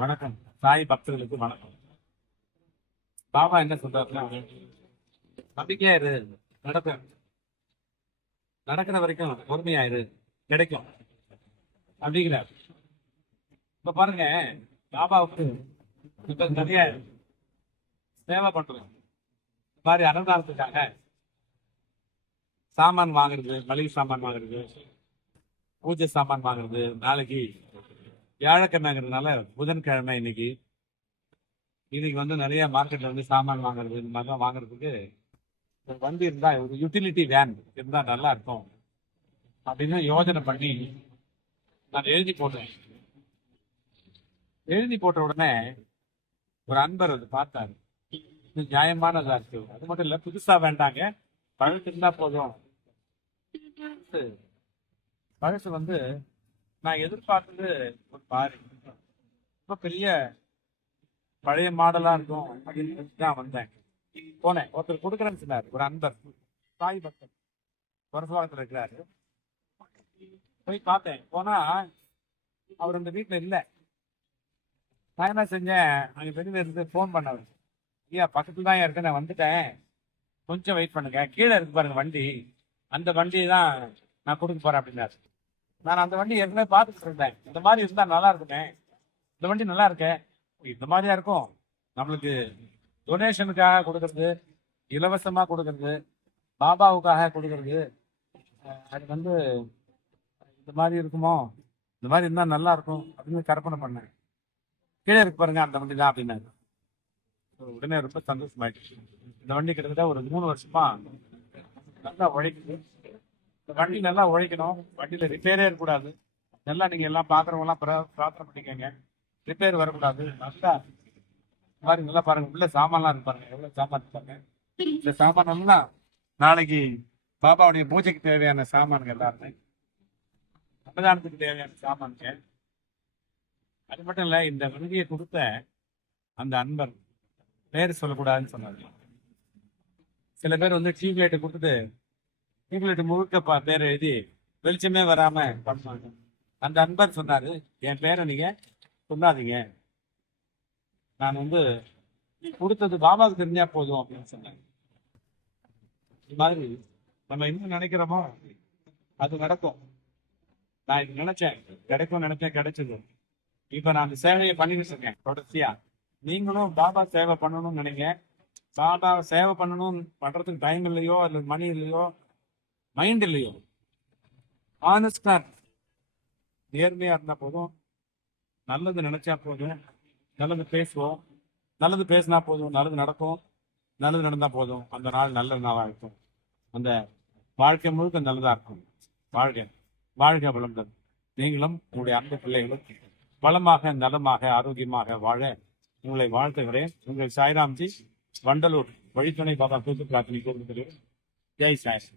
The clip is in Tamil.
வணக்கம். சாய் பக்தர்களுக்கு வணக்கம். பாபா என்ன சொல்றாருன்னா, நம்பிக்கையா இரு, நடக்கும். நடக்கிற வரைக்கும் பொறுமையா இரு, கிடைக்கும் அப்படிங்கிறார். இப்ப பாருங்க, பாபாவுக்கு இப்ப நிறைய சேவை பண்றது. இந்த மாதிரி அன்னதானத்துக்காக சாமான் வாங்குறது, மளிகை சாமான் வாங்குறது, பூஜை சாமான் வாங்குறது. நாளைக்கு வியாழக்கிழமைங்கிறதுனால புதன்கிழமை இன்னைக்கு வந்து நிறைய மார்க்கெட்ல வந்து சாமான் வாங்குறது, இந்த மாதிரிலாம் வாங்குறதுக்கு ஒரு வண்டி இருந்தா, ஒரு யூட்டிலிட்டி வேன் இருந்தா நல்லா இருக்கும் அப்படின்னு யோசனை பண்ணி நான் எழுதி போட்டேன். எழுதி போட்ட உடனே ஒரு அன்பர் வந்து பார்த்தாரு. இது நியாயமானதா இருக்கு, அது மட்டும் இல்ல, புதுசா வேண்டாங்க, பழசு இருந்தா போதும். பழசு வந்து நான் எதிர்பார்த்தது ஒரு பாரி ரொம்ப பெரிய பழைய மாடலா இருக்கும் அப்படின்னு தான் வந்தேன். போனேன், ஒருத்தர் கொடுக்குறேன்னு சொன்னார், ஒரு அன்பர், சாய் பக்தர், வருஷவாகத்தில் இருக்கிறாரு. போய் பார்த்தேன். போனா அவர் அந்த வீட்டுல இல்லை. நான் என்ன செஞ்சேன், அங்கே வெளியில இருந்து ஃபோன் பண்ணவர், ஐயா பக்கத்துல தான் இருக்கேன், நான் வந்துட்டேன், கொஞ்சம் வெயிட் பண்ணுங்க, கீழே இருக்கு பாருங்க வண்டி, அந்த வண்டி தான் நான் கொடுக்க போறேன் அப்படின்னாரு. நான் அந்த வண்டி ஏற்கனவே பார்த்துட்டு இருந்தேன். இந்த மாதிரி இருந்தா நல்லா இருக்குமே, இந்த வண்டி நல்லா இருக்கேன், இந்த மாதிரியா இருக்கும், நம்மளுக்கு டொனேஷனுக்காக கொடுக்கறது, இலவசமா கொடுக்கறது, பாபாவுக்காக கொடுக்கறது, அது வந்து இந்த மாதிரி இருக்குமோ, இந்த மாதிரி இருந்தா நல்லா இருக்கும் அப்படின்னு கற்பனை பண்ணேன். கீழே இருக்கு பாருங்க அந்த வண்டி தான் அப்படின்னாரு. உடனே ரொம்ப சந்தோஷமாயிடுச்சு. இந்த வண்டி கிட்டத்தட்ட ஒரு 3 வருஷமா நல்லா உழைக்குது. இந்த வண்டி நல்லா உழைக்கணும், வண்டியில ரிப்பேரே இருக்கக்கூடாது. நல்லா நீங்க எல்லாம் பாக்குறவங்க எல்லாம் பிரார்த்தனை பண்ணிக்கோங்க, ரிப்பேர் வரக்கூடாது. நல்லா இந்த மாதிரி நல்லா பாருங்க, உள்ள சாமான்லாம் இருக்கு பாருங்க, எவ்வளவு சாமான் இருப்பாங்க. இந்த சாமான் எல்லாம் நாளைக்கு பாபாவுடைய பூஜைக்கு தேவையான சாமான்கள் எல்லாருமே, அன்னதானத்துக்கு தேவையான சாமான்கள். அது மட்டும் இல்ல, இந்த வண்டியை கொடுத்த அந்த அன்பர் பேர் சொல்லக்கூடாதுன்னு சொன்னாரு. சில பேர் வந்து டியூப்லைட்டை கொடுத்துட்டு டியூப்லைட் முழுக்க பேரை எழுதி வெளிச்சமே வராம பண்ணுவாங்க. அந்த அன்பர் சொன்னாரு, என் பேரை நீங்க சொன்னாதீங்க, நான் வந்து கொடுத்தது பாபாவுக்கு தெரிஞ்சா போதும் அப்படின்னு சொன்னாங்க. இது மாதிரி நம்ம என்ன நினைக்கிறோமோ அது நடக்கும். நான் இது நினைச்சேன், கிடைக்கும் நினைச்சேன், கிடைச்சது. இப்ப நான் அந்த சேவையை பண்ணிட்டு இருக்கேன் தொடர்ச்சியா. நீங்களும் பாபா சேவை பண்ணணும்னு நினைங்க. பாபா சேவை பண்றதுக்கு டைம் இல்லையோ, அல்லது மணி இல்லையோ, மைண்ட் இல்லையோ, ஆனஸ்டா நேர்மையா இருந்தா போதும், நல்லது நினைச்சா போதும், நல்லது பேசுவோம், நல்லது பேசினா போதும், நல்லது நடக்கும், நல்லது நடந்தா போதும், அந்த நாள் நல்ல நாளா இருக்கும், அந்த வாழ்க்கை முழுக்க நல்லதா இருக்கும். வாழ்க வாழ்க வளமுடன். நீங்களும் உங்களுடைய அன்பு பிள்ளைகளும் வளமாக, நலமாக, ஆரோக்கியமாக வாழ உங்களை வாழ்த்துகிறேன். உங்கள் சாய்ராம்ஜி, வண்டலூர் வழித்துணை பாபா கூட்டு பிரார்த்தனை கூறுகிறேன். ஜெய் சாய்.